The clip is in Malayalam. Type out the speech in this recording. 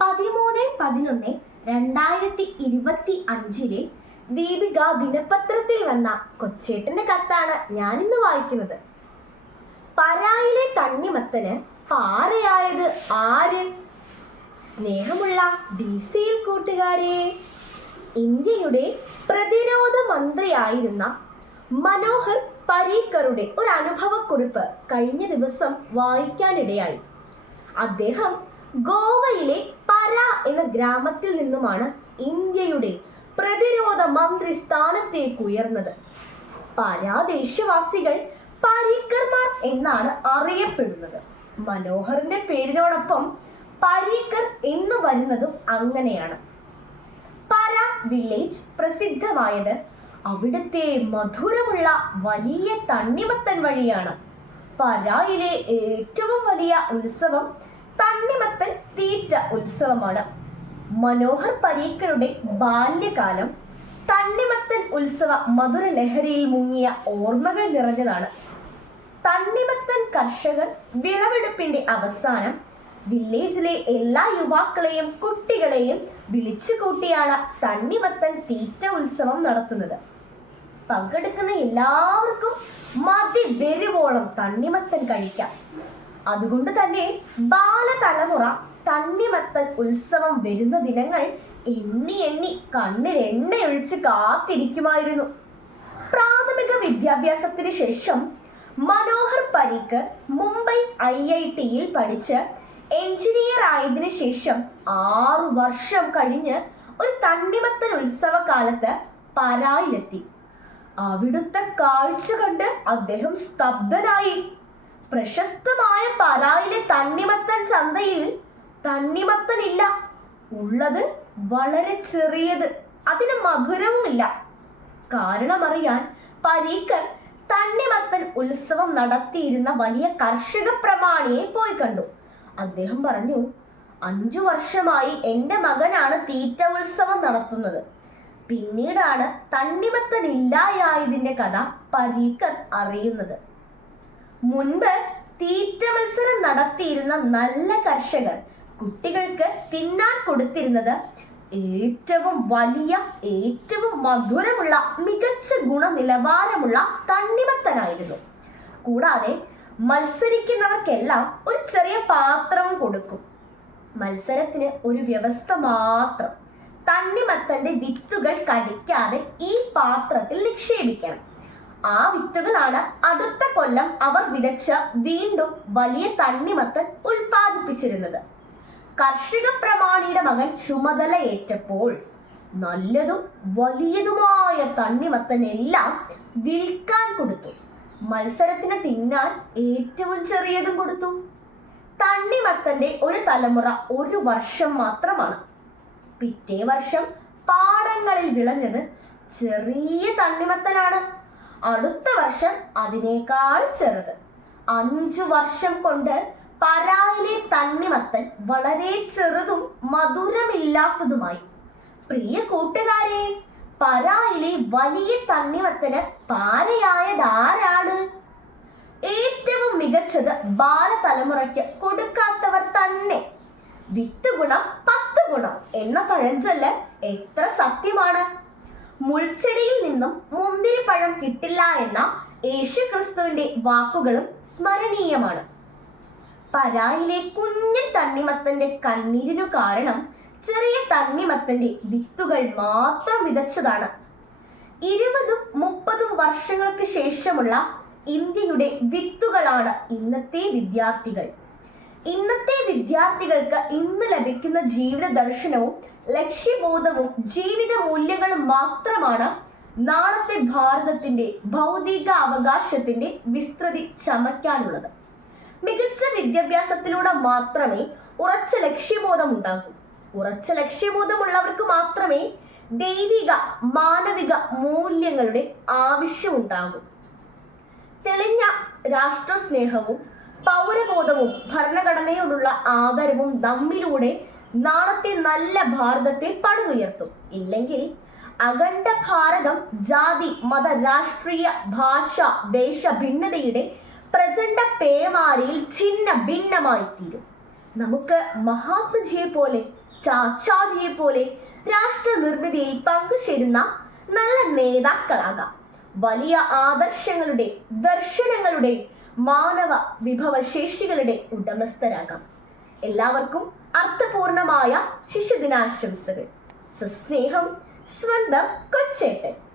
13/11/2025 ദീപിക ദിനപത്രത്തിൽ വന്ന കൊച്ചേട്ടന്റെ കത്താണ് ഞാനിന്ന് വായിക്കുന്നത്. പരായിലെ തണ്ണിമത്തന് പാറയായത് ആര്? സ്നേഹമുള്ള DCL കൂട്ടുകാരെ, ഇന്ത്യയുടെ പ്രതിരോധ മന്ത്രിയായിരുന്ന മനോഹർ പരീക്കറുടെ ഒരു അനുഭവക്കുറിപ്പ് കഴിഞ്ഞ ദിവസം വായിക്കാനിടയായി. അദ്ദേഹം ഗോവയിലെ പര എന്ന ഗ്രാമത്തിൽ നിന്നുമാണ് ഇന്ത്യയുടെ പ്രതിരോധ മന്ത്രി സ്ഥാനത്തേക്ക് ഉയർന്നത്. പരാദേശവാസികൾ പരീക്കർമാർ എന്നാണ് അറിയപ്പെടുന്നത്. മനോഹറിന്റെ പേരിനോടൊപ്പം പരീക്കർ എന്ന് വരുന്നതും അങ്ങനെയാണ്. പര വില്ലേജ് പ്രസിദ്ധമായത് അവിടുത്തെ മധുരമുള്ള വലിയ തണ്ണിമത്തൻ വഴിയാണ്. പരായിലെ ഏറ്റവും വലിയ ഉത്സവം തണ്ണിമത്തൻ തീറ്റ ഉത്സവമാണ്. മനോഹർ പരീക്കറുടെ ബാല്യകാലം തണ്ണിമത്തൻ ഉത്സവ മധുര ലഹരിയിൽ മുങ്ങിയ ഓർമ്മകൾ നിറഞ്ഞതാണ്. തണ്ണിമത്തൻ കർഷകർ വിളവെടുപ്പിന്റെ അവസാനം വില്ലേജിലെ എല്ലാ യുവാക്കളെയും കുട്ടികളെയും വിളിച്ചു കൂട്ടിയാണ് തണ്ണിമത്തൻ തീറ്റ ഉത്സവം നടത്തുന്നത്. പങ്കെടുക്കുന്ന എല്ലാവർക്കും മതി വരുവോളം തണ്ണിമത്തൻ കഴിക്കാം. അതുകൊണ്ട് തന്നെ ബാലതലമുറ തണ്ണിമത്തൻ ഉത്സവം വരുന്ന ദിനങ്ങൾ എണ്ണി എണ്ണി കണ്ണിൽ എണ്ണയൊഴിച്ച് കാത്തിരിക്കുമായിരുന്നു. പ്രാഥമിക വിദ്യാഭ്യാസത്തിന് ശേഷം മനോഹർ പരീക്കർ മുംബൈ IITയിൽ പഠിച്ച് എഞ്ചിനീയർ ആയതിനു ശേഷം 6 വർഷം കഴിഞ്ഞ് ഒരു തണ്ണിമത്തൻ ഉത്സവകാലത്ത് പരായിലെത്തി. അവിടുത്തെ കാഴ്ച കണ്ട് അദ്ദേഹം സ്തബ്ധനായി. പ്രശസ്തമായ പരായിലെ തണ്ണിമത്തൻ ചന്തയിൽ തണ്ണിമത്തൻ ഇല്ല. ഉള്ളത് വളരെ ചെറിയത്, അതിന് മധുരവുമില്ല. കാരണമറിയാൻ പരീക്കർ തണ്ണിമത്തൻ ഉത്സവം നടത്തിയിരുന്ന വലിയ കർഷക പ്രമാണിയെ പോയി കണ്ടു. അദ്ദേഹം പറഞ്ഞു, 5 വർഷമായി എൻ്റെ മകനാണ് തീറ്റ ഉത്സവം നടത്തുന്നത്. പിന്നീടാണ് തണ്ണിമത്തൻ ഇല്ലാതായതിൻ്റെ കഥ പരീക്കർ അറിയുന്നത്. മുൻപ് തീറ്റ മത്സരം നടത്തിയിരുന്ന നല്ല കർഷകർ കുട്ടികൾക്ക് തിന്നാൻ കൊടുത്തിരുന്നത് ഏറ്റവും വലിയ, ഏറ്റവും മധുരമുള്ള, മികച്ച ഗുണനിലവാരമുള്ള തണ്ണിമത്തനായിരുന്നു. കൂടാതെ മത്സരിക്കുന്നവർക്കെല്ലാം ഒരു ചെറിയ പാത്രവും കൊടുക്കും. മത്സരത്തിന് ഒരു വ്യവസ്ഥ മാത്രം: തണ്ണിമത്തന്റെ വിത്തുകൾ കടിക്കാതെ ഈ പാത്രത്തിൽ നിക്ഷേപിക്കണം. ആ വിത്തുകളാണ് അടുത്ത കൊല്ലം അവർ വിതച്ച് വീണ്ടും വലിയ തണ്ണിമത്തൻ ഉൽപ്പാദിപ്പിച്ചിരുന്നത്. കർഷക പ്രമാണിയുടെ മകൻ ചുമതല ഏറ്റപ്പോൾ നല്ലതും വലിയതുമായ തണ്ണിമത്തൻ എല്ലാം വിൽക്കാൻ കൊടുത്തു. മത്സരത്തിന് തിന്നാൻ ഏറ്റവും ചെറിയതും കൊടുത്തു. തണ്ണിമത്തന്റെ ഒരു തലമുറ 1 വർഷം മാത്രമാണ്. പിറ്റേ വർഷം പാടങ്ങളിൽ വിളഞ്ഞത് ചെറിയ തണ്ണിമത്തനാണ്. അടുത്ത വർഷം അതിനേക്കാൾ ചെറുത്. 5 വർഷം കൊണ്ട് പരായിലെ തണ്ണിമത്തൻ വളരെ ചെറുതും മധുരമില്ലാത്തതുമായി. പ്രിയ കൂട്ടുകാരെ, പരായിലെ വലിയ തണ്ണിമത്തന് പാരയായതാരാണ്? ഏറ്റവും മികച്ചത് ബാലതലമുറയ്ക്ക് കൊടുക്കാത്തവർ തന്നെ. വിത്ത് ഗുണം 10 ഗുണം എന്ന പഴഞ്ചൊല്ല് എത്ര സത്യമാണ്! മുൾച്ചെടിയിൽ നിന്നും മുന്തിരിപ്പഴം കിട്ടില്ല എന്ന യേശുക്രിസ്തുവിന്റെ വാക്കുകളും സ്മരണീയമാണ്. പരായിലെ കുഞ്ഞു തണ്ണിമത്തന്റെ കണ്ണീരിനു കാരണം ചെറിയ തണ്ണിമത്തന്റെ വിത്തുകൾ മാത്രം വിതച്ചതാണ്. 20-30 വർഷങ്ങൾക്ക് ശേഷമുള്ള ഇന്ത്യയുടെ വിത്തുകളാണ് ഇന്നത്തെ വിദ്യാർത്ഥികൾ. ഇന്നത്തെ വിദ്യാർത്ഥികൾക്ക് ഇന്ന് ലഭിക്കുന്ന ജീവിത ദർശനവും ലക്ഷ്യബോധവും ജീവിത മൂല്യങ്ങളും മാത്രമാണ് നാളത്തെ ഭാരതത്തിന്റെ ഭൗതിക അവകാശത്തിന്റെ വിസ്തൃതി ചമയ്ക്കാനുള്ളത്. മികച്ച വിദ്യാഭ്യാസത്തിലൂടെ മാത്രമേ ഉറച്ച ലക്ഷ്യബോധം ഉണ്ടാകൂ. ഉറച്ച ലക്ഷ്യബോധമുള്ളവർക്ക് മാത്രമേ ദൈവിക, മാനവിക മൂല്യങ്ങളുടെ ആവശ്യമുണ്ടാകൂ. തെളിഞ്ഞ രാഷ്ട്രസ്നേഹവും പൗരബോധവും ഭരണഘടനയോടുള്ള ആദരവും നമ്മിലൂടെ നാളത്തെ നല്ല ഭാരതത്തെ പണിതുയർത്തും. ഇല്ലെങ്കിൽ അഖണ്ഡ ഭാരതം ജാതി, മത, രാഷ്ട്രീയ, ഭാഷ, ദേശ ഭിന്നതയുടെ പ്രചണ്ഡ പേമാരിയിൽ ഛിന്ന ഭിന്നമായി തീരും. നമുക്ക് മഹാത്മജിയെ പോലെ ചാച്ചാജിയെ പോലെ രാഷ്ട്ര നിർമ്മിതിയിൽ പങ്കുചേരുന്ന നല്ല നേതാക്കളാകാം. വലിയ ആദർശങ്ങളുടെ, ദർശനങ്ങളുടെ, മാനവ വിഭവശേഷികളുടെ ഉടമസ്ഥരാകാം. എല്ലാവർക്കും അർത്ഥപൂർണമായ ശിശുദിനാശംസകൾ. സസ്നേഹം, സ്വന്തം കൊച്ചേട്ടൻ.